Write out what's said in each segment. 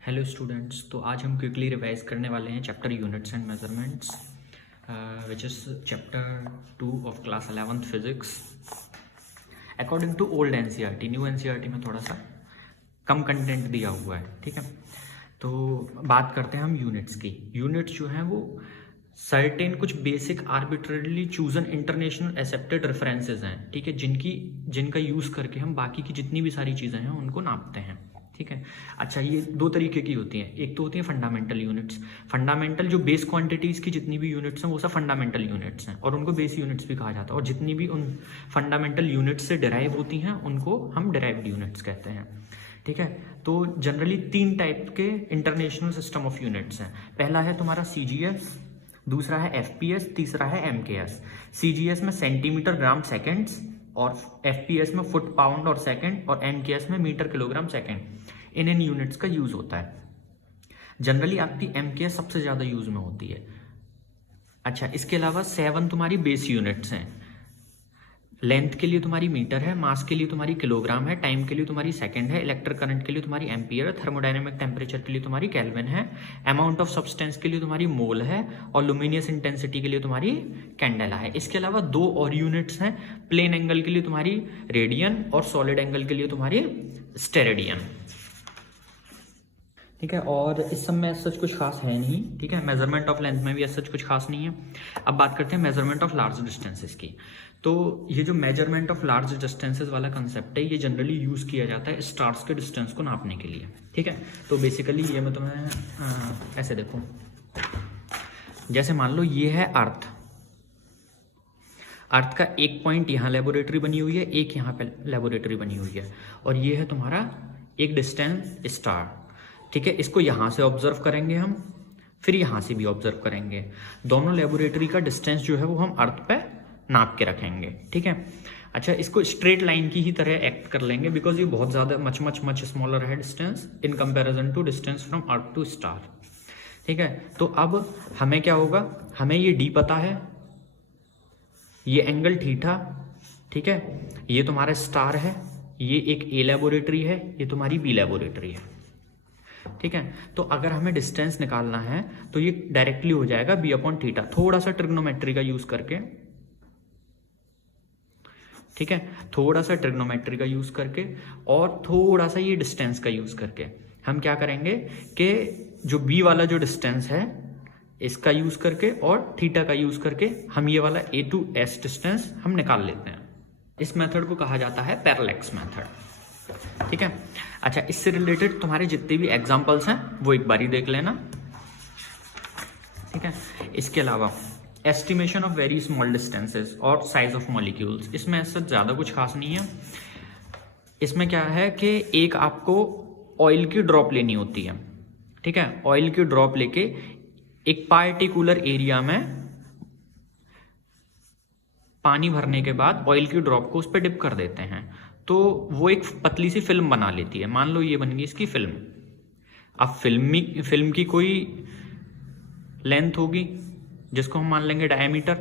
Hello students, तो आज हम क्विकली रिवाइज करने वाले हैं chapter units and measurements which is chapter 2 of class 11th physics. According to old NCERT, new NCERT में थोड़ा सा कम कंटेंट दिया हुआ है। ठीक है, तो बात करते हैं हम यूनिट्स की। यूनिट्स जो हैं वो सर्टेन कुछ basic arbitrarily chosen international accepted references हैं। ठीक है, जिनका यूज़ करके हम बाकी की जितनी भी सारी चीज़ें हैं उनको नापते हैं। ठीक है, अच्छा, ये दो तरीके की होती हैं। एक तो होती है फंडामेंटल यूनिट्स। फंडामेंटल जो बेस क्वांटिटीज़ की जितनी भी यूनिट्स हैं वो सब फंडामेंटल यूनिट्स हैं और उनको बेस यूनिट्स भी कहा जाता है। और जितनी भी उन फंडामेंटल यूनिट्स से डिराइव होती हैं उनको हम डिराइव्ड यूनिट्स कहते हैं। ठीक है, तो जनरली 3 टाइप के इंटरनेशनल सिस्टम ऑफ यूनिट्स हैं। पहला है तुम्हारा सीजीएस, दूसरा है एफपीएस, तीसरा है एमकेएस। सीजीएस में सेंटीमीटर ग्राम सेकेंड्स, और एफपीएस में फुट पाउंड और सेकंड, और एमकेएस में मीटर किलोग्राम सेकंड। इन यूनिट्स का यूज होता है। जनरली आपकी एमकेएस सबसे ज्यादा यूज में होती है। अच्छा, इसके अलावा 7 तुम्हारी बेस यूनिट्स हैं। लेंथ के लिए तुम्हारी मीटर है, मास के लिए तुम्हारी किलोग्राम है, टाइम के लिए तुम्हारी सेकंड है, इलेक्ट्रिक करंट के लिए तुम्हारी एम्पियर है, थर्मोडायनेमिक टेम्परेचर के लिए तुम्हारी केल्विन है, अमाउंट ऑफ सब्सटेंस के लिए तुम्हारी मोल है, और लुमिनियस इंटेंसिटी के लिए तुम्हारी कैंडेला है। इसके अलावा 2 और यूनिट्स हैं। प्लेन एंगल के लिए तुम्हारी रेडियन, और सॉलिड एंगल के लिए तुम्हारी स्टेरेडियन। ठीक है, और इस सब में सच कुछ खास है नहीं। ठीक है, मेजरमेंट ऑफ लेंथ में भी सच कुछ खास नहीं है। अब बात करते हैं मेजरमेंट ऑफ लार्ज डिस्टेंसेस की। तो ये जो मेजरमेंट ऑफ लार्ज डिस्टेंसेस वाला कंसेप्ट है, ये जनरली यूज किया जाता है स्टार्स के डिस्टेंस को नापने के लिए। ठीक है, तो बेसिकली ये मैं तुम्हें ऐसे देखूं, जैसे मान लो ये है अर्थ। अर्थ का एक पॉइंट यहाँ लेबोरेटरी बनी हुई है, एक यहाँ पे लेबोरेटरी बनी हुई है, और ये है तुम्हारा एक डिस्टेंस स्टार। ठीक है, इसको यहाँ से ऑब्जर्व करेंगे हम, फिर यहाँ से भी ऑब्जर्व करेंगे। दोनों लेबोरेटरी का डिस्टेंस जो है वो हम अर्थ पे नाप के रखेंगे। ठीक है, अच्छा, इसको स्ट्रेट लाइन की ही तरह एक्ट कर लेंगे, बिकॉज ये बहुत ज़्यादा मच स्मॉलर है distance in comparison to distance from earth to star. ठीक है, तो अब हमें क्या होगा, हमें ये डी पता है, ये एंगल थीटा। ठीक है, ये तुम्हारा स्टार है, ये एक ए लेबोरेटरी है, ये तुम्हारी बी लेबोरेटरी है। ठीक है, तो अगर हमें डिस्टेंस निकालना है तो ये डायरेक्टली हो जाएगा बी अपॉन थीटा, थोड़ा सा ट्रिग्नोमेट्री का यूज करके। ठीक है, थोड़ा सा ट्रिग्नोमेट्री का यूज करके और थोड़ा सा ये डिस्टेंस का यूज करके हम क्या करेंगे कि जो बी वाला जो डिस्टेंस है इसका यूज करके और थीटा का यूज करके हम ये वाला ए टू एस डिस्टेंस हम निकाल लेते हैं। इस मेथड को कहा जाता है पैरेलैक्स मेथड। ठीक है, अच्छा, इससे रिलेटेड तुम्हारे जितने भी एग्जांपल्स हैं वो एक बारी देख लेना। ठीक है, इसके अलावा estimation of very small distances और साइज ऑफ मॉलिक्यूल्स, इसमें ऐसा ज़्यादा कुछ खास नहीं है। इसमें क्या है कि एक आपको ऑयल की ड्रॉप लेनी होती है। ठीक है, ऑयल की ड्रॉप लेके एक पार्टिकुलर एरिया में पानी भरने के बाद ऑयल की ड्रॉप को उस पर डिप कर देते हैं, तो वो एक पतली सी फिल्म बना लेती है। मान लो ये बन गई इसकी फिल्म। अब फिल्म की कोई लेंथ होगी जिसको हम मान लेंगे डायमीटर।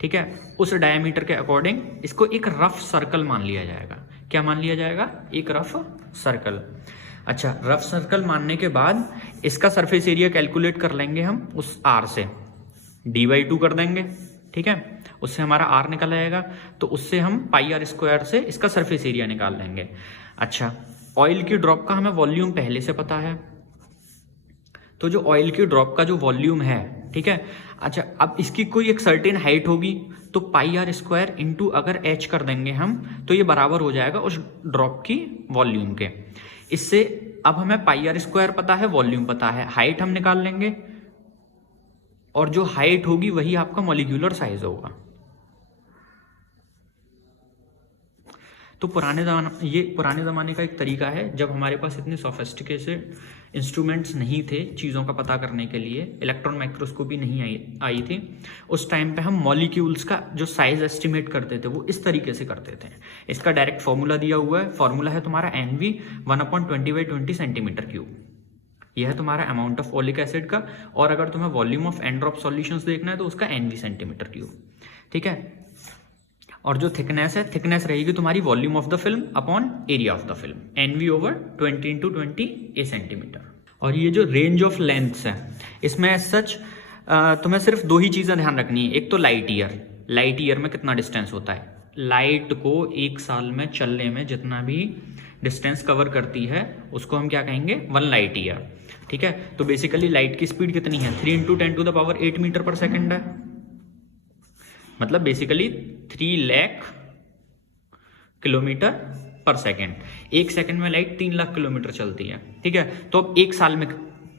ठीक है, उस डायमीटर के अकॉर्डिंग इसको एक रफ सर्कल मान लिया जाएगा। क्या मान लिया जाएगा? एक रफ सर्कल। अच्छा, रफ सर्कल मानने के बाद इसका सरफेस एरिया कैलकुलेट कर लेंगे हम उस आर से, d/2 कर देंगे। ठीक है, उससे हमारा आर निकल आएगा, तो उससे हम पाई आर स्क्वायर से इसका सरफेस एरिया निकाल लेंगे। अच्छा, ऑयल की ड्रॉप का हमें वॉल्यूम पहले से पता है, तो जो ऑयल की ड्रॉप का जो वॉल्यूम है, ठीक है, अच्छा, अब इसकी कोई एक सर्टेन हाइट होगी, तो पाई आर स्क्वायर इंटू अगर एच कर देंगे हम, तो ये बराबर हो जाएगा उस ड्रॉप की वॉल्यूम के। इससे अब हमें पाई आर स्क्वायर पता है, वॉल्यूम पता है, हाइट हम निकाल लेंगे, और जो हाइट होगी वही आपका मॉलिक्यूलर साइज होगा। तो पुराने ज़माने का एक तरीका है, जब हमारे पास इतने सोफिस्टिकेटेड इंस्ट्रूमेंट्स नहीं थे चीज़ों का पता करने के लिए, इलेक्ट्रॉन माइक्रोस्कोपी नहीं आई थी, उस टाइम पे हम मॉलिक्यूल्स का जो साइज एस्टिमेट करते थे वो इस तरीके से करते थे। इसका डायरेक्ट फॉर्मूला दिया हुआ है। फॉर्मूला है तुम्हारा NV 1/20/20 सेंटीमीटर क्यूब। यह है तुम्हारा अमाउंट ऑफ ओलिक एसिड का, और अगर तुम्हें volume of an drop solutions देखना है तो उसका NV सेंटीमीटर क्यूब। ठीक है, और जो थिकनेस है, थिकनेस रहेगी तुम्हारी volume of the film upon area of the film, NV/20 × 20 A centimetre. और ये जो रेंज ऑफ लेंथ्स है इसमें सच तुम्हें सिर्फ दो ही चीज़ें ध्यान रखनी है। एक तो लाइट ईयर में कितना डिस्टेंस होता है। लाइट को एक साल में चलने में जितना भी डिस्टेंस कवर करती है उसको हम क्या कहेंगे, 1 लाइट ईयर। ठीक है, तो बेसिकली लाइट की स्पीड कितनी है, 3 × 10⁸ मीटर पर सेकेंड है, मतलब बेसिकली 3 लाख किलोमीटर पर सेकेंड। एक सेकेंड में लाइट 3 लाख किलोमीटर चलती है। ठीक है, तो अब एक साल में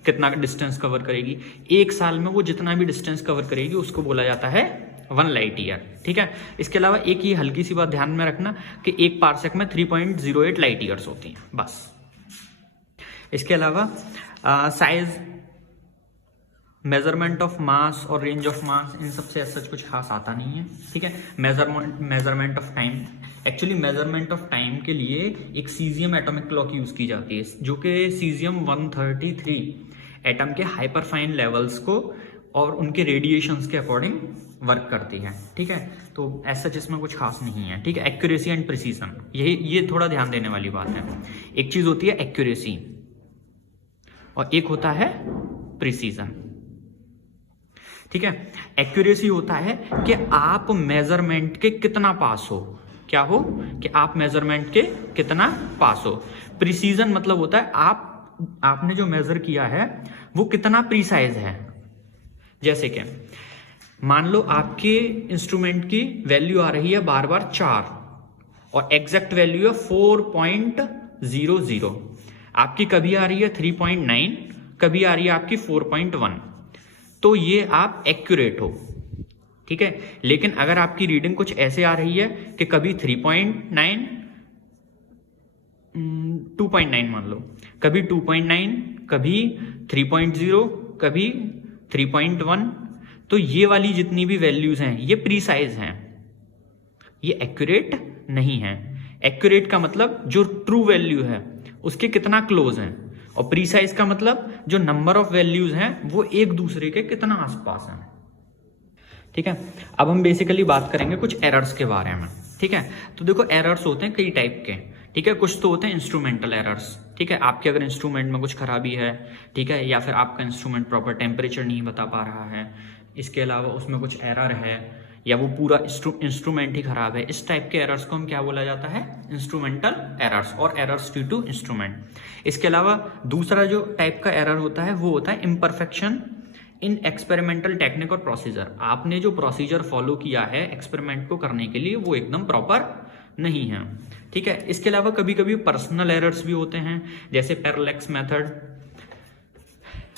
कितना डिस्टेंस कवर करेगी, एक साल में वो जितना भी डिस्टेंस कवर करेगी उसको बोला जाता है 1 लाइट ईयर। ठीक है, इसके अलावा एक ही हल्की सी बात ध्यान में रखना कि एक पार्सेक में 3.08 लाइट ईयर्स होती हैं बस। इसके अलावा साइज, मेजरमेंट ऑफ मास और रेंज ऑफ मास, इन सबसे ऐसा कुछ खास आता नहीं है। ठीक है, measurement of time, actually measurement of time के लिए एक सीजियम एटॉमिक क्लॉक यूज की जाती है जो कि सीजियम 133 एटम के हाइपरफाइन लेवल्स को और उनके रेडिएशंस के अकॉर्डिंग वर्क करती है। ठीक है, तो ऐसा जिसमें कुछ खास नहीं है। ठीक है, एक्यूरेसी एंड प्रिसीजन, ये थोड़ा ध्यान देने वाली बात है। एक चीज होती है एक्यूरेसी और एक होता है प्रिसीजन। ठीक है, एक्यूरेसी होता है कि आप मेजरमेंट के कितना पास हो, क्या हो कि आप मेजरमेंट के कितना पास हो। प्रिसीजन मतलब होता है आपने जो मेजर किया है वो कितना प्रीसाइज है। जैसे कि मान लो आपके इंस्ट्रूमेंट की वैल्यू आ रही है बार बार 4 और एग्जैक्ट वैल्यू है 4.00, आपकी कभी आ रही है 3.9, कभी आ रही है आपकी 4.1, तो ये आप एक्यूरेट हो। ठीक है, लेकिन अगर आपकी रीडिंग कुछ ऐसे आ रही है कि कभी 3.9, 2.9 मान लो, कभी 2.9, कभी 3.0, कभी 3.1, तो ये वाली जितनी भी वैल्यूज हैं ये प्रीसाइज हैं, ये एक्यूरेट नहीं है। एक्यूरेट का मतलब जो ट्रू वैल्यू है उसके कितना क्लोज हैं, और प्रीसाइज का मतलब जो नंबर ऑफ वैल्यूज हैं वो एक दूसरे के कितना आसपास हैं। ठीक है, अब हम बेसिकली बात करेंगे कुछ एरर्स के बारे में। ठीक है, तो देखो एरर्स होते हैं कई टाइप के। ठीक है, कुछ तो होते हैं इंस्ट्रूमेंटल एरर्स। ठीक है, आपके अगर इंस्ट्रूमेंट में कुछ खराबी है, ठीक है, या फिर आपका इंस्ट्रूमेंट प्रॉपर टेम्परेचर नहीं बता पा रहा है, इसके अलावा उसमें कुछ एरर है, या वो पूरा इंस्ट्रूमेंट ही खराब है, इस टाइप के एरर्स को हम क्या बोला जाता है, इंस्ट्रूमेंटल एरर्स और एरर्स ड्यू टू इंस्ट्रूमेंट। इसके अलावा दूसरा जो टाइप का एरर होता है वो होता है इम्परफेक्शन इन एक्सपेरिमेंटल टेक्निक और प्रोसीजर। आपने जो प्रोसीजर फॉलो किया है एक्सपेरिमेंट को करने के लिए वो एकदम प्रॉपर नहीं है। ठीक है, इसके अलावा कभी कभी पर्सनल एरर्स भी होते हैं, जैसे पैरेलैक्स मेथड,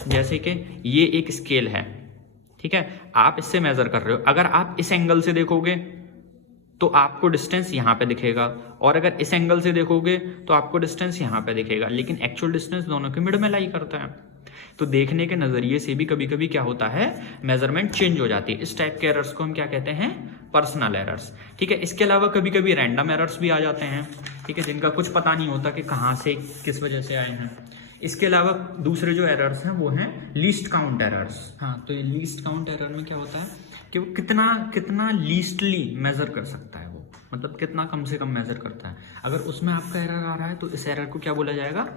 जैसे कि ये एक स्केल है। ठीक है, आप इससे मेजर कर रहे हो, अगर आप इस एंगल से देखोगे तो आपको डिस्टेंस यहाँ पे दिखेगा, और अगर इस एंगल से देखोगे तो आपको डिस्टेंस यहाँ पे दिखेगा, लेकिन एक्चुअल डिस्टेंस दोनों के मिड में लाई करता है। तो देखने के नजरिए से भी कभी कभी क्या होता है, मेजरमेंट चेंज हो जाती है। इस टाइप के एरर्स को हम क्या कहते हैं, पर्सनल एरर्स। ठीक है, इसके अलावा कभी कभी रैंडम एरर्स भी आ जाते हैं। ठीक है, जिनका कुछ पता नहीं होता कि कहाँ से किस वजह से आए हैं। इसके अलावा दूसरे जो एरर्स हैं वो हैं लीस्ट काउंट एरर्स। हाँ, तो ये लीस्ट काउंट एरर में क्या होता है कि वो कितना लीस्टली मेजर कर सकता है, वो मतलब कितना कम से कम मेजर करता है। अगर उसमें आपका एरर आ रहा है तो इस एरर को क्या बोला जाएगा,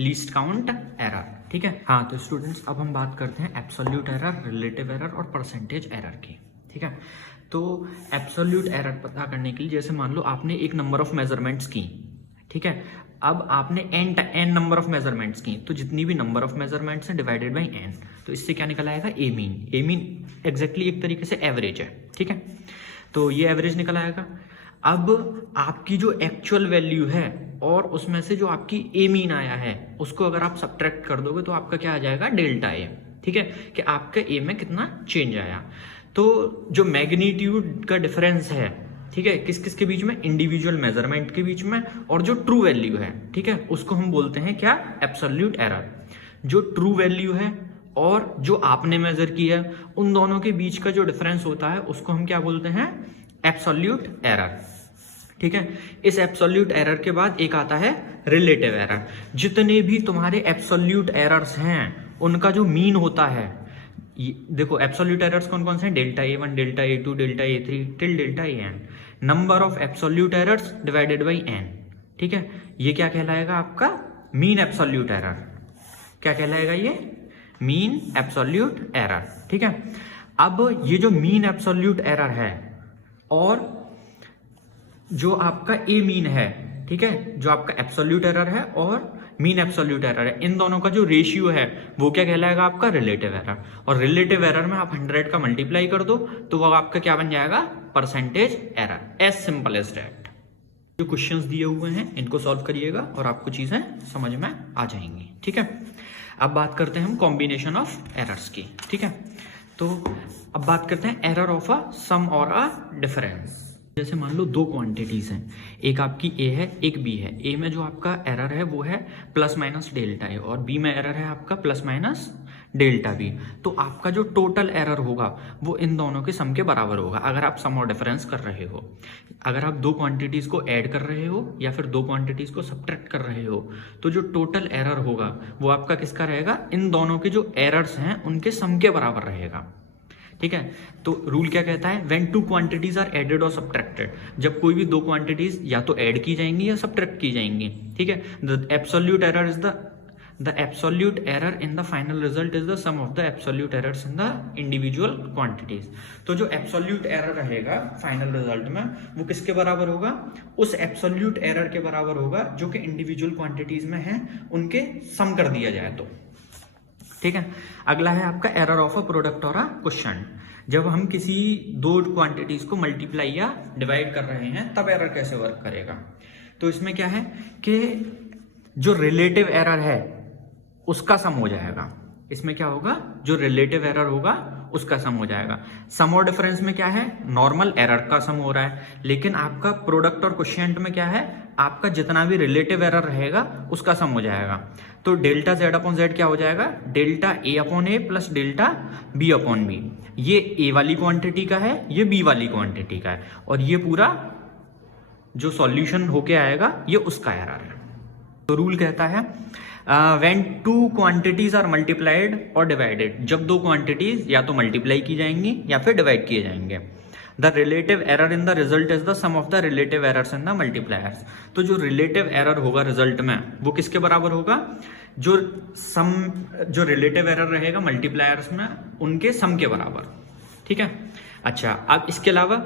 लीस्ट काउंट एरर। ठीक है, हाँ, तो स्टूडेंट्स अब हम बात करते हैं एब्सोल्यूट एरर, रिलेटिव एरर और परसेंटेज एरर की। ठीक है, तो एब्सोल्यूट एरर पता करने के लिए जैसे मान लो आपने एक नंबर ऑफ मेजरमेंट्स की। ठीक है, अब आपने n नंबर ऑफ मेजरमेंट्स की, तो जितनी भी नंबर ऑफ मेजरमेंट्स हैं डिवाइडेड बाई n, तो इससे क्या निकल आएगा, ए मीन। ए मीन एग्जैक्टली एक तरीके से एवरेज है। ठीक है, तो ये एवरेज निकल आएगा। अब आपकी जो एक्चुअल वैल्यू है और उसमें से जो आपकी ए मीन आया है उसको अगर आप सब्ट्रैक्ट कर दोगे तो आपका क्या आ जाएगा, डेल्टा ए। ठीक है, कि आपका ए में कितना चेंज आया। तो जो मैग्नीट्यूड का डिफरेंस है, ठीक है, किस किस के बीच में, इंडिविजुअल मेजरमेंट के बीच में, और जो ट्रू वैल्यू है, ठीक है, उसको हम बोलते हैं क्या, एब्सोल्यूट एरर। जो ट्रू वैल्यू है और जो आपने मेजर किया है उन दोनों के बीच का जो डिफरेंस होता है उसको हम क्या बोलते हैं, एब्सोल्यूट एरर। ठीक है, इस एब्सोल्यूट एरर के बाद एक आता है रिलेटिव एरर। जितने भी तुम्हारे एब्सोल्यूट एरर्स हैं उनका जो मीन होता है, देखो एब्सोल्यूट एरर्स कौन कौन से हैं, delta A1, delta A2, delta A3 till delta N, number of absolute errors divided by N. ठीक है, ये क्या कहलाएगा आपका, मीन एब्सोल्यूट एरर। क्या कहलाएगा ये? Mean absolute error. ठीक है, अब ये जो मीन एब्सोल्यूट एरर है और जो आपका ए मीन है, ठीक है, जो आपका एब्सोल्यूट एरर है और मीन एब्सोल्यूट एरर है, इन दोनों का जो रेशियो है वो क्या कहलाएगा? आपका रिलेटिव एरर। और रिलेटिव एरर में आप 100 का मल्टीप्लाई कर दो तो वो आपका क्या बन जाएगा? Percentage error. As simple as that. जो क्वेश्चंस दिए हुए हैं इनको सॉल्व करिएगा और आपको चीजें समझ में आ जाएंगी। ठीक है, अब बात करते हैं हम कॉम्बिनेशन ऑफ एरर्स की। ठीक है, तो अब बात करते हैं एरर ऑफ अ सम और अ डिफरेंस। जैसे मान लो दो क्वांटिटीज हैं, एक आपकी ए है एक बी है। ए में जो आपका एरर है वो है प्लस माइनस डेल्टा ए और बी में एरर है आपका प्लस माइनस डेल्टा बी। तो आपका जो टोटल एरर होगा वो इन दोनों के सम के बराबर होगा अगर आप सम और डिफरेंस कर रहे हो। अगर आप दो क्वांटिटीज को ऐड कर रहे हो या फिर दो क्वांटिटीज को सब्ट्रैक्ट कर रहे हो तो जो टोटल एरर होगा वो आपका किसका रहेगा? इन दोनों के जो एरर्स हैं उनके सम के बराबर रहेगा। ठीक है, तो रूल क्या कहता है? When two quantities are added और सब्ट्रैक्टेड, जब कोई भी दो क्वांटिटीज या तो ऐड की जाएंगी या सब्ट्रैक्ट की जाएंगी। ठीक है, the absolute error is the absolute error in the final result is the sum of the absolute errors in the individual quantities. तो जो एब्सोल्यूट एरर रहेगा फाइनल रिजल्ट में वो किसके बराबर होगा? उस एब्सोल्यूट एरर के बराबर होगा जो कि इंडिविजुअल क्वांटिटीज में है उनके सम कर दिया जाए तो। ठीक है, अगला है आपका एरर ऑफ अ प्रोडक्ट और अ क्वोशिएंट। जब हम किसी दो क्वांटिटीज को मल्टीप्लाई या डिवाइड कर रहे हैं तब एरर कैसे वर्क करेगा? तो इसमें क्या है कि जो रिलेटिव एरर है उसका सम हो जाएगा। इसमें क्या होगा? जो रिलेटिव एरर होगा उसका सम हो जाएगा। सम और डिफरेंस में क्या है? नॉर्मल एरर का सम हो रहा है, लेकिन आपका प्रोडक्ट और क्वोशिएंट में क्या है? आपका जितना भी रिलेटिव एरर रहेगा उसका सम हो जाएगा। तो डेल्टा जेड अपॉन जेड क्या हो जाएगा? Delta A upon A plus delta B upon B. ये ए वाली क्वांटिटी का है, ये बी वाली क्वांटिटी का है, और ये पूरा जो सॉल्यूशन होके आएगा ये उसका एरर है। तो रूल कहता है when two quantities are multiplied और डिवाइडेड, जब दो क्वांटिटीज या तो मल्टीप्लाई की जाएंगी या फिर डिवाइड किए जाएंगे, the relative error in the result is the sum of the relative errors in the multipliers. तो जो रिलेटिव एरर होगा रिजल्ट में वो किसके बराबर होगा? जो रिलेटिव एरर रहेगा मल्टीप्लायर्स में उनके सम के बराबर। ठीक है, अच्छा अब इसके अलावा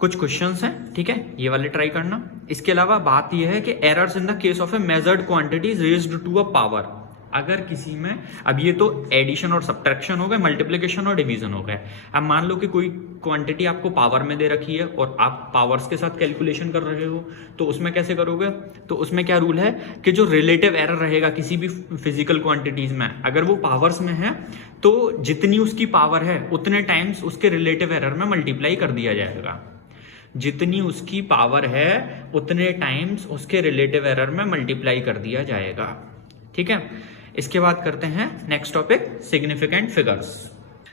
कुछ क्वेश्चंस हैं, ठीक है, ये वाले ट्राई करना। इसके अलावा बात यह है कि errors in the case of a measured quantities raised to a power. अगर किसी में, अब ये तो एडिशन और सब्ट्रैक्शन हो गए, मल्टीप्लिकेशन और डिवीजन हो गए। अब मान लो कि कोई क्वांटिटी आपको पावर में दे रखी है और आप पावर्स के साथ कैलकुलेशन कर रहे हो, तो उसमें कैसे करोगे? तो उसमें क्या रूल है कि जो रिलेटिव एरर रहेगा किसी भी फिजिकल क्वांटिटीज में, अगर वो पावर्स में है तो जितनी उसकी पावर है उतने टाइम्स उसके रिलेटिव एरर में मल्टीप्लाई कर दिया जाएगा। जितनी उसकी पावर है उतने टाइम्स उसके रिलेटिव एरर में मल्टीप्लाई कर दिया जाएगा। ठीक है, इसके बाद करते हैं नेक्स्ट टॉपिक, सिग्निफिकेंट फिगर्स।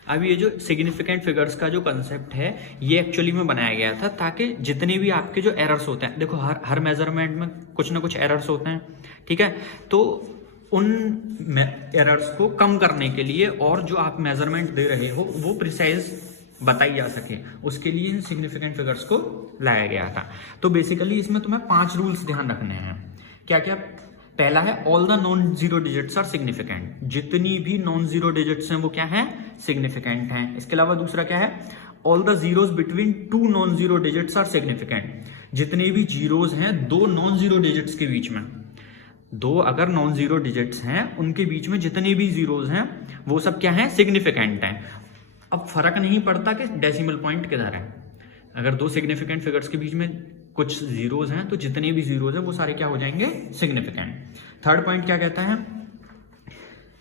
अब ये जो सिग्निफिकेंट फिगर्स का जो कंसेप्ट है ये एक्चुअली में बनाया गया था ताकि जितने भी आपके जो एरर्स होते हैं, देखो हर मेजरमेंट में कुछ ना कुछ एरर्स होते हैं, ठीक है, तो उन एरर्स को कम करने के लिए और जो आप मेजरमेंट दे रहे हो वो प्रिसाइज बताई जा सके, उसके लिए इन सिग्निफिकेंट फिगर्स को लाया गया था। तो बेसिकली इसमें तुम्हें 5 रूल्स ध्यान रखने हैं। क्या क्या? पहला है all the non zero digits are significant. जितनी भी नॉन जीरो डिजिट्स हैं वो क्या है? सिग्निफिकेंट हैं। इसके अलावा दूसरा क्या है? All the zeros between two non zero digits are significant. जितने भी जीरोस हैं दो नॉन जीरो डिजिट्स के बीच में, दो अगर नॉन जीरो डिजिट्स हैं उनके बीच में जितने भी जीरोस हैं वो सब क्या है? सिग्निफिकेंट हैं। अब फर्क नहीं पड़ता कि डेसिमल पॉइंट किधर है, अगर दो सिग्निफिकेंट फिगर्स के बीच में कुछ जीरोस हैं तो जितने भी जीरोस हैं वो सारे क्या हो जाएंगे? सिग्निफिकेंट। थर्ड पॉइंट क्या कहता है?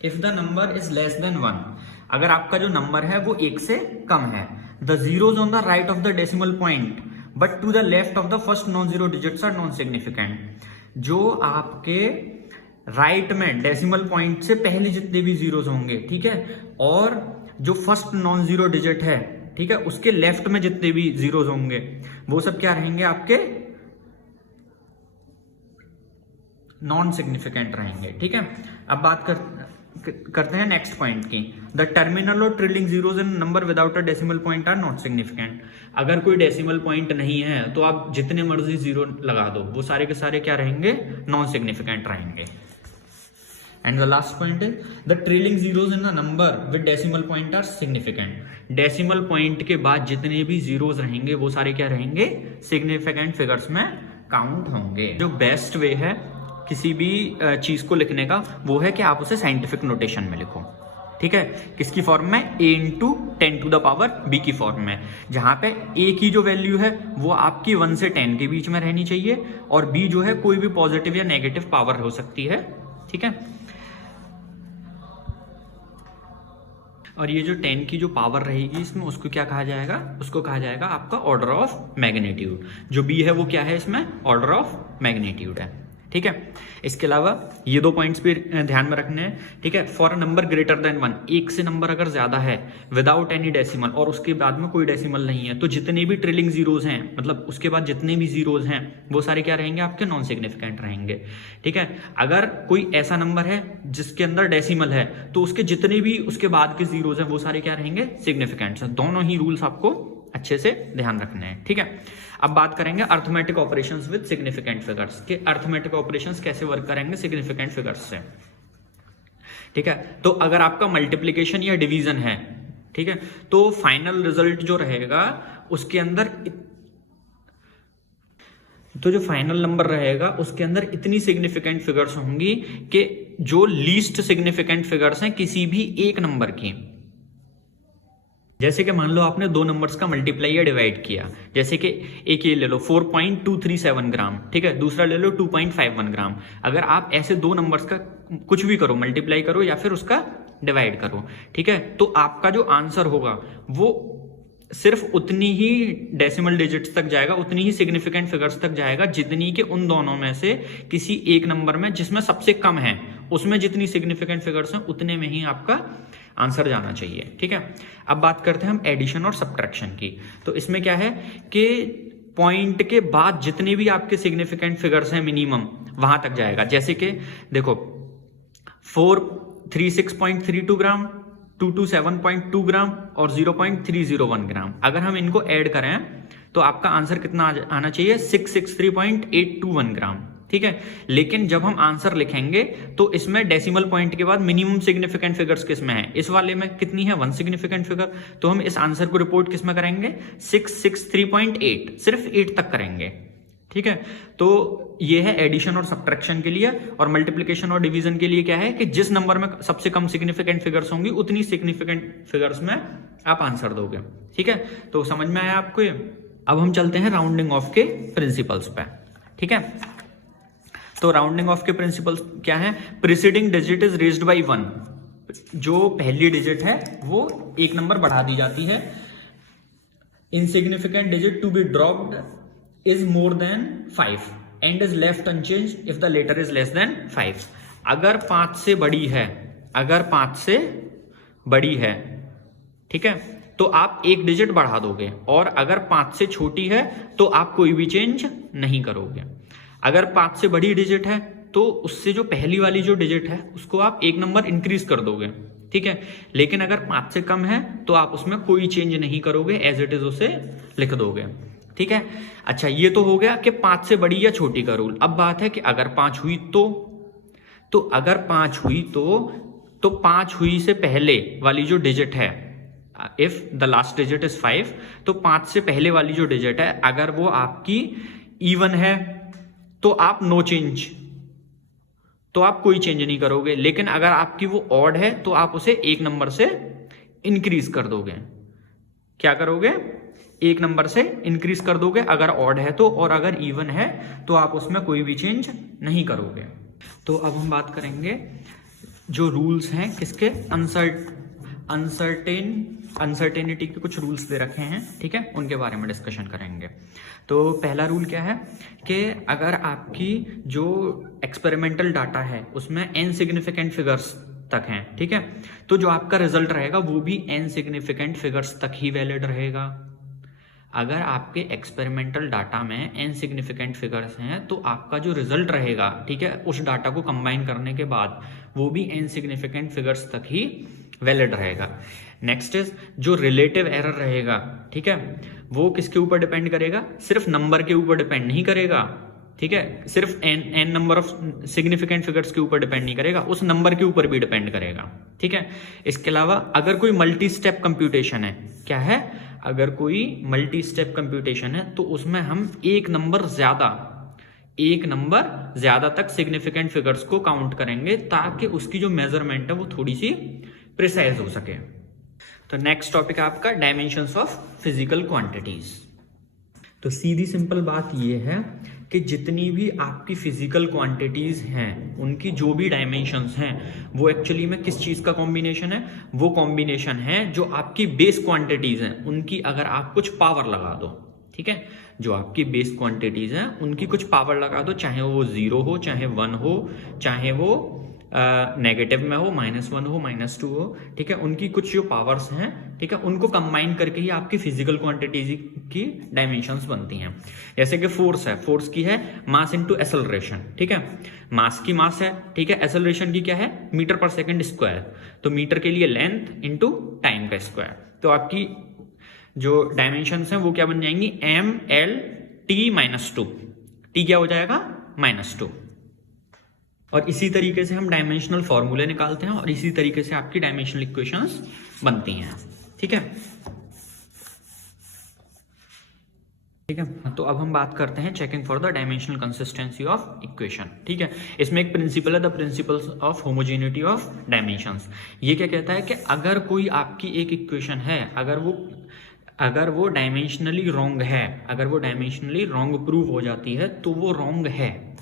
If the number is less then 1, अगर आपका जो नंबर है वो 1 से कम है, the zeros on the right of the decimal point but to the left of the first non zero digits are non significant. जो आपके राइट में डेसिमल पॉइंट से पहले जितने भी जीरोस होंगे, ठीक है, और जो फर्स्ट नॉन जीरो डिजिट है, ठीक है, उसके लेफ्ट में जितने भी जीरोस होंगे वो सब क्या रहेंगे? आपके नॉन सिग्निफिकेंट रहेंगे। ठीक है, अब बात करते हैं नेक्स्ट पॉइंट की। द टर्मिनल और trailing zeros in number without a decimal point are not significant. अगर कोई डेसिमल पॉइंट नहीं है तो आप जितने मर्जी जीरो लगा दो वो सारे के सारे क्या रहेंगे? नॉन सिग्निफिकेंट रहेंगे। And the last point is the trailing zeros in the number with decimal point are significant. Decimal point के बाद जितने भी जीरोज रहेंगे वो सारे क्या रहेंगे, सिग्निफिकेंट फिगर्स में काउंट होंगे। जो बेस्ट वे है किसी भी चीज को लिखने का वो है कि आप उसे साइंटिफिक नोटेशन में लिखो, ठीक है। किसकी फॉर्म में, a into 10 to the power b की फॉर्म में, जहां पे a की जो वैल्यू है वो आपकी 1 से 10 के बीच में रहनी चाहिए और b जो है कोई भी पॉजिटिव या नेगेटिव पावर हो सकती है, ठीक है। और ये जो 10 की जो पावर रहेगी इसमें उसको क्या कहा जाएगा, उसको कहा जाएगा आपका ऑर्डर ऑफ मैग्नीट्यूड। जो b है वो क्या है इसमें, ऑर्डर ऑफ मैग्नीट्यूड है, ठीक है। इसके अलावा ये 2 पॉइंट्स भी ध्यान में रखने हैं, ठीक है। For a number greater than 1, एक से नंबर अगर ज्यादा है विदाउट एनी डेसिमल और उसके बाद में कोई डेसिमल नहीं है, तो जितने भी ट्रेलिंग जीरोज हैं, मतलब उसके बाद जितने भी जीरोज हैं वो सारे क्या रहेंगे, आपके नॉन सिग्निफिकेंट रहेंगे, ठीक है। अगर कोई ऐसा नंबर है जिसके अंदर डेसिमल है तो उसके जितने भी उसके बाद के जीरोज हैं वो सारे क्या रहेंगे, सिग्निफिकेंट। दोनों ही रूल्स आपको अच्छे से ध्यान रखने हैं, ठीक है। अब बात करेंगे arithmetic operations with significant figures के। अर्थमेटिक ऑपरेशंस कैसे वर्क करेंगे सिग्निफिकेंट फिगर्स से, ठीक है। तो अगर आपका मल्टीप्लिकेशन या डिवीजन है, ठीक है, तो फाइनल रिजल्ट जो रहेगा उसके अंदर तो जो फाइनल नंबर रहेगा उसके अंदर इतनी सिग्निफिकेंट फिगर्स होंगी कि जो लीस्ट सिग्निफिकेंट फिगर्स हैं किसी भी एक नंबर की। जैसे कि मान लो आपने 2 नंबर्स का मल्टीप्लाई या डिवाइड किया, जैसे कि एक ये ले लो 4.237 ग्राम, ठीक है, दूसरा ले लो 2.51 ग्राम। अगर आप ऐसे 2 नंबर्स का कुछ भी करो, मल्टीप्लाई करो या फिर उसका डिवाइड करो, ठीक है, तो आपका जो आंसर होगा वो सिर्फ उतनी ही डेसिमल डिजिट्स तक जाएगा, उतनी ही सिग्निफिकेंट फिगर्स तक जाएगा जितनी कि उन दोनों में से किसी एक नंबर में जिसमें सबसे कम है उसमें जितनी सिग्निफिकेंट फिगर्स हैं उतने में ही आपका आंसर जाना चाहिए, ठीक है। अब बात करते हैं हम एडिशन और सब्ट्रैक्शन की। तो इसमें क्या है कि पॉइंट के बाद जितने भी आपके सिग्निफिकेंट फिगर्स हैं मिनिमम वहां तक जाएगा। जैसे कि देखो 436.32 ग्राम, 227.2 ग्राम और 0.301 ग्राम, अगर हम इनको ऐड करें तो आपका आंसर कितना आना चाहिए, 663.821 ग्राम, ठीक है। लेकिन जब हम आंसर लिखेंगे तो इसमें डेसिमल पॉइंट के बाद मिनिमम सिग्निफिकेंट फिगर्स किसमें है, इस वाले में कितनी है, 1 सिग्निफिकेंट फिगर। तो हम इस आंसर को रिपोर्ट किसमें करेंगे, 663.8, सिर्फ 8 तक करेंगे, ठीक है। तो ये है एडिशन और सब्ट्रैक्शन के लिए। और मल्टीप्लिकेशन और डिवीजन के लिए क्या है कि जिस नंबर में सबसे कम सिग्निफिकेंट फिगर्स होंगी उतनी सिग्निफिकेंट फिगर्स में आप आंसर दोगे, ठीक है। तो समझ में आया आपको ये। अब हम चलते हैं राउंडिंग ऑफ के प्रिंसिपल्स पे, ठीक है। तो राउंडिंग ऑफ के प्रिंसिपल्स क्या है, preceding digit is raised bye 1, जो पहली डिजिट है वो एक नंबर बढ़ा दी जाती है। Insignificant digit to be dropped is more than 5 and is left unchanged if the latter is less than 5। अगर 5 से बड़ी है, अगर 5 से बड़ी है, ठीक है, तो आप एक डिजिट बढ़ा दोगे, और अगर 5 से छोटी है तो आप कोई भी चेंज नहीं करोगे। अगर 5 से बड़ी डिजिट है तो उससे जो पहली वाली जो डिजिट है उसको आप एक नंबर इंक्रीज कर दोगे, ठीक है। लेकिन अगर 5 से कम है तो आप उसमें कोई चेंज नहीं करोगे, एज इट इज उसे लिख दोगे, ठीक है। अच्छा, ये तो हो गया कि 5 से बड़ी या छोटी का रूल। अब बात है कि अगर 5 हुई तो अगर 5 हुई तो 5 हुई से पहले वाली जो डिजिट है, if the last digit is 5, तो 5 से पहले वाली जो डिजिट है अगर वो आपकी इवन है तो आप नो चेंज, तो आप कोई चेंज नहीं करोगे। लेकिन अगर आपकी वो ऑड है तो आप उसे एक नंबर से इंक्रीज कर दोगे। क्या करोगे, एक नंबर से इंक्रीज कर दोगे अगर ऑड है तो, और अगर इवन है तो आप उसमें कोई भी चेंज नहीं करोगे। तो अब हम बात करेंगे जो रूल्स हैं किसके, अनसर्टेनिटी के कुछ रूल्स दे रखे हैं, ठीक है, उनके बारे में डिस्कशन करेंगे। तो पहला रूल क्या है कि अगर आपकी जो एक्सपेरिमेंटल डाटा है उसमें n सिग्निफिकेंट फिगर्स तक हैं, ठीक है, तो जो आपका रिजल्ट रहेगा वो भी n सिग्निफिकेंट फिगर्स तक ही वैलिड रहेगा। अगर आपके एक्सपेरिमेंटल डाटा में n सिग्निफिकेंट फिगर्स हैं तो आपका जो रिजल्ट रहेगा, ठीक है, उस डाटा को कंबाइन करने के बाद वो भी n सिग्निफिकेंट फिगर्स तक ही वैलिड रहेगा। नेक्स्ट इज जो रिलेटिव एरर रहेगा, ठीक है, वो किसके ऊपर डिपेंड करेगा, सिर्फ नंबर के ऊपर डिपेंड नहीं करेगा, ठीक है, सिर्फ an number of significant figures के ऊपर डिपेंड नहीं करेगा, उस नंबर के ऊपर भी डिपेंड करेगा। ठीक है, इसके अलावा अगर कोई मल्टी स्टेप कंप्यूटेशन है, क्या है, अगर कोई मल्टी स्टेप कंप्यूटेशन है तो उसमें हम एक नंबर ज्यादा तक सिग्निफिकेंट फिगर्स को काउंट करेंगे ताकि उसकी जो मेजरमेंट है वो थोड़ी सी प्रिसाइज हो सके। तो नेक्स्ट टॉपिक है आपका डायमेंशंस ऑफ फिजिकल क्वांटिटीज। तो सीधी सिंपल बात ये है कि जितनी भी आपकी फिजिकल क्वांटिटीज हैं उनकी जो भी डायमेंशंस हैं वो एक्चुअली में किस चीज का कॉम्बिनेशन है, वो कॉम्बिनेशन है जो आपकी बेस क्वांटिटीज हैं उनकी अगर आप कुछ पावर लगा दो। ठीक है, जो आपकी बेस क्वांटिटीज हैं उनकी कुछ पावर लगा दो, चाहे वो 0 हो, चाहे 1 हो, चाहे वो नेगेटिव में हो, -1 हो, -2 हो। ठीक है, उनकी कुछ जो पावर्स हैं, ठीक है, उनको कंबाइन करके ही आपकी फिजिकल क्वांटिटीज की डायमेंशंस बनती हैं। जैसे कि फोर्स है, फोर्स की है मास इनटू एक्सेलरेशन। ठीक है, मास की मास है, ठीक है, एक्सेलरेशन की क्या है, मीटर पर सेकंड स्क्वायर, तो मीटर के लिए लेंथ इनटू टाइम का स्क्वायर। तो आपकी जो डायमेंशंस हैं वो क्या बन जाएंगी, ml/t-2, t क्या हो जाएगा, -2। और इसी तरीके से हम डायमेंशनल फॉर्मूले निकालते हैं और इसी तरीके से आपकी डायमेंशनल इक्वेशंस बनती हैं। ठीक है, ठीक है, तो अब हम बात करते हैं checking for the dimensional consistency of equation. ठीक है, इसमें एक प्रिंसिपल है, the principles of homogeneity of dimensions. ये क्या कहता है कि अगर कोई आपकी एक इक्वेशन है, अगर वो डायमेंशनली रॉन्ग है, अगर वो डायमेंशनली रॉन्ग प्रूव हो जाती है तो वो रॉन्ग है,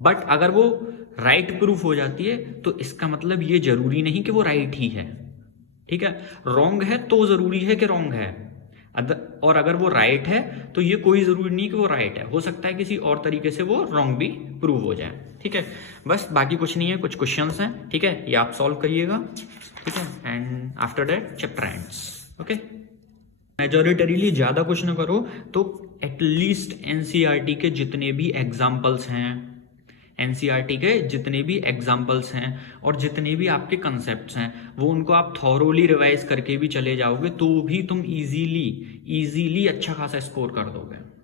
बट अगर वो राइट प्रूफ हो जाती है तो इसका मतलब ये जरूरी नहीं कि वो राइट ही है। ठीक है, रॉन्ग है तो जरूरी है कि रॉन्ग है, और अगर वो राइट है तो ये कोई जरूरी नहीं कि वो राइट है, हो सकता है किसी और तरीके से वो रॉन्ग भी प्रूव हो जाए। ठीक है, बस बाकी कुछ नहीं है, कुछ क्वेश्चंस हैं। ठीक है, ये आप सॉल्व करिएगा। ठीक है, and after that chapter ends. Okay, मेजॉरिटरीली ज्यादा कुछ ना करो तो एटलीस्ट एनसीईआरटी के जितने भी एग्जाम्पल्स हैं, एनसीईआरटी के जितने भी एग्जाम्पल्स हैं और जितने भी आपके कंसेप्ट्स हैं वो उनको आप थॉरोली रिवाइज करके भी चले जाओगे तो भी तुम इजीली अच्छा खासा स्कोर कर दोगे।